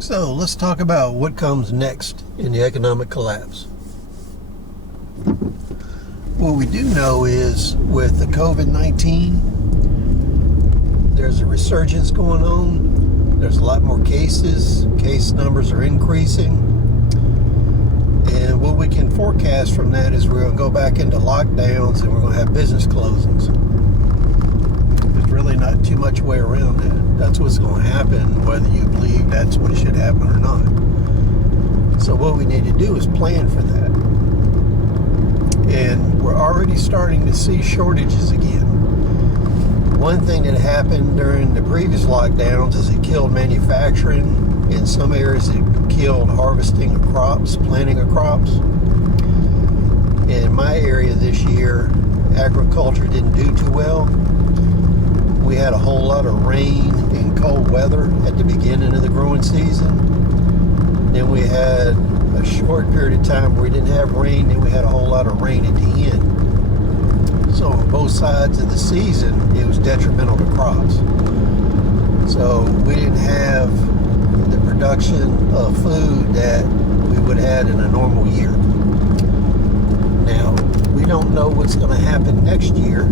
So let's talk about what comes next in the economic collapse. What we do know is with the COVID-19, there's a resurgence going on. There's a lot more cases. Case numbers are increasing. And what we can forecast from that is we're going to go back into lockdowns and we're going to have business closings. There's really not too much way around that. That's what's going to happen, whether you believe that's what should happen or not. So what we need to do is plan for that. And we're already starting to see shortages again. One thing that happened during the previous lockdowns is it killed manufacturing. In some areas it killed harvesting of crops, planting of crops. In my area this year, agriculture didn't do too well. We had a whole lot of rain and cold weather at the beginning of the growing season. Then we had a short period of time where we didn't have rain, then we had a whole lot of rain at the end. So on both sides of the season, it was detrimental to crops. So we didn't have the production of food that we would have had in a normal year. Now, we don't know what's going to happen next year,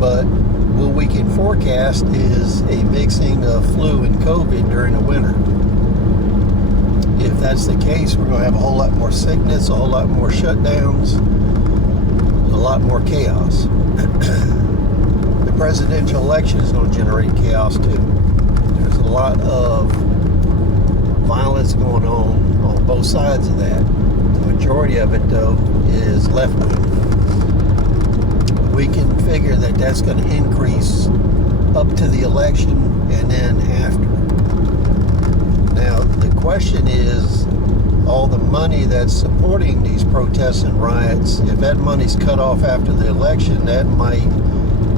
but what we can forecast is a mixing of flu and COVID during the winter. If that's the case, we're going to have a whole lot more sickness, a whole lot more shutdowns, a lot more chaos. The presidential election is going to generate chaos too. There's a lot of violence going on both sides of that. The majority of it, though, is left-wing. We can figure that that's going to increase up to the election and then after. Now, the question is, all the money that's supporting these protests and riots, if that money's cut off after the election, that might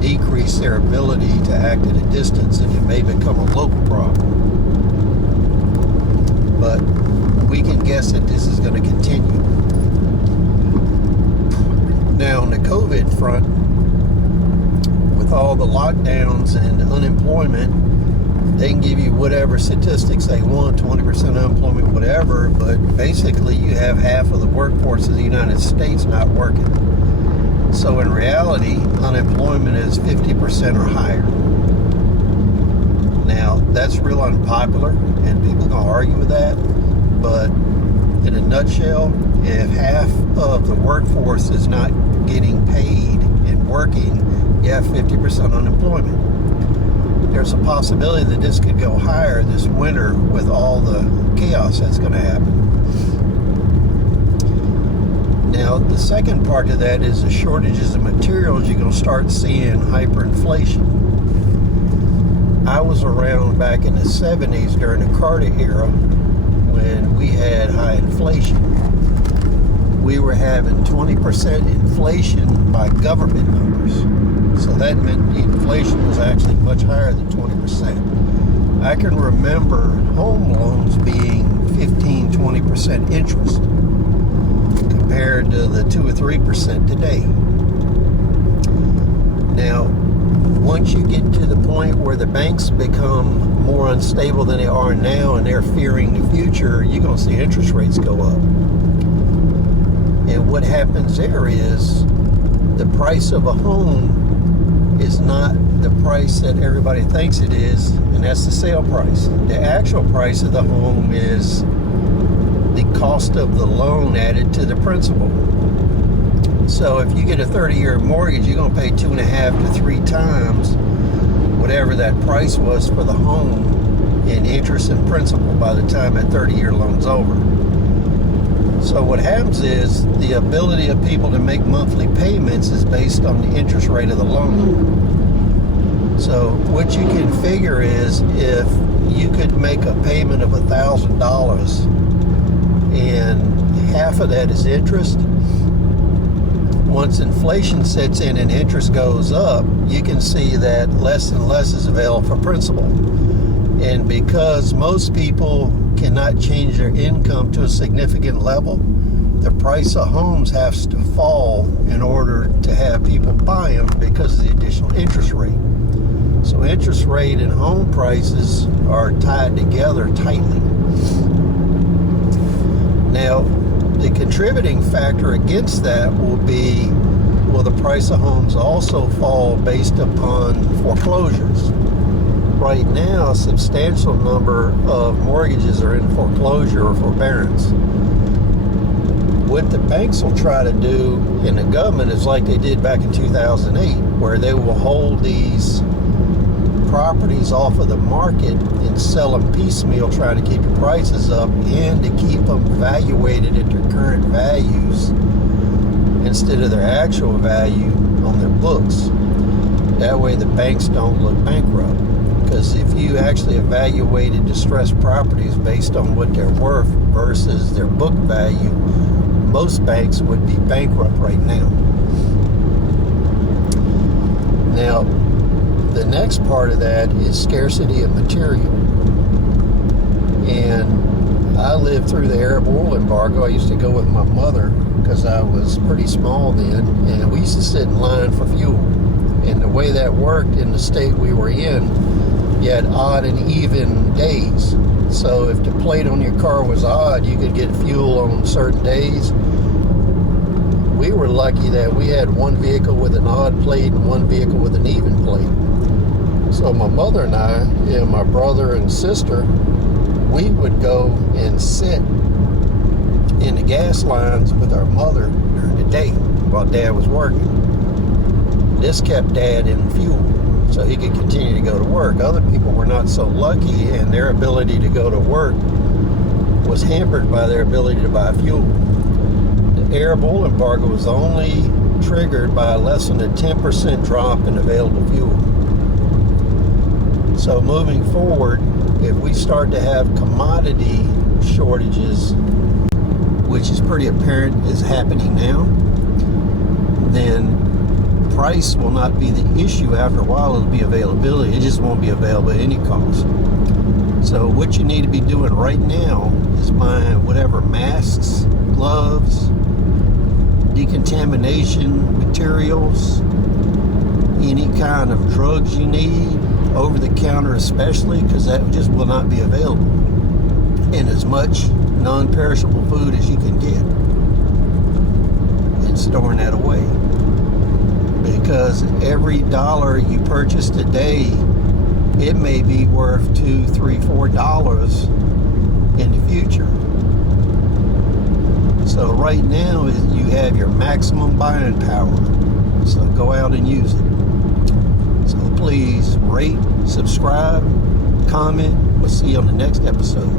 decrease their ability to act at a distance, and it may become a local problem. But we can guess that this is going to continue. Now, on the COVID front, with all the lockdowns and unemployment, they can give you whatever statistics they want, 20% unemployment, whatever, but basically you have half of the workforce of the United States not working. So in reality, unemployment is 50% or higher. Now, that's real unpopular, and people are going to argue with that, but in a nutshell, if half of the workforce is not getting paid and working, you have 50% unemployment. There's a possibility that this could go higher this winter with all the chaos that's going to happen. Now, the second part of that is the shortages of materials. You're going to start seeing hyperinflation. I was around back in the 70s during the Carter era when we had high inflation. We were having 20% inflation by government numbers. So that meant the inflation was actually much higher than 20%. I can remember home loans being 15-20% interest compared to the 2 or 3% today. Now, once you get to the point where the banks become more unstable than they are now and they're fearing the future, you're going to see interest rates go up. And what happens there is the price of a home is not the price that everybody thinks it is, and that's the sale price. The actual price of the home is the cost of the loan added to the principal. So if you get a 30-year mortgage, you're going to pay 2.5 to 3 times whatever that price was for the home in interest and principal by the time that 30-year loan's over. So what happens is the ability of people to make monthly payments is based on the interest rate of the loan. So what you can figure is if you could make a payment of $1,000 and half of that is interest, once inflation sets in and interest goes up, you can see that less and less is available for principal. And because most people cannot change their income to a significant level, the price of homes has to fall in order to have people buy them because of the additional interest rate. So interest rate and home prices are tied together tightly. Now, the contributing factor against that will be, will the price of homes also fall based upon foreclosures? Right now, a substantial number of mortgages are in foreclosure or forbearance. What the banks will try to do in the government is like they did back in 2008, where they will hold these properties off of the market and sell them piecemeal, trying to keep the prices up and to keep them valuated at their current values instead of their actual value on their books. That way the banks don't look bankrupt. Because if you actually evaluated distressed properties based on what they're worth versus their book value, most banks would be bankrupt right now. Now, the next part of that is scarcity of material. And I lived through the Arab oil embargo. I used to go with my mother because I was pretty small then, and we used to sit in line for fuel. And the way that worked in the state we were in, you had odd and even days. So if the plate on your car was odd, you could get fuel on certain days. We were lucky that we had one vehicle with an odd plate and one vehicle with an even plate. So my mother and I, and my brother and sister, we would go and sit in the gas lines with our mother during the day while Dad was working. This kept Dad in fuel, so he could continue to go to work. Other people were not so lucky, and their ability to go to work was hampered by their ability to buy fuel. The Arab oil embargo was only triggered by less than a 10% drop in available fuel. So moving forward, if we start to have commodity shortages, which is pretty apparent is happening now, then price will not be the issue. After a while, it'll be availability. It just won't be available at any cost. So what you need to be doing right now is buying whatever masks, gloves, decontamination materials, any kind of drugs you need, over the counter especially, because that just will not be available. And as much non-perishable food as you can get, and storing that away. Because every dollar you purchase today, it may be worth $2, $3, $4 in the future. So right now you have your maximum buying power. So go out and use it. So please rate, subscribe, comment. We'll see you on the next episode.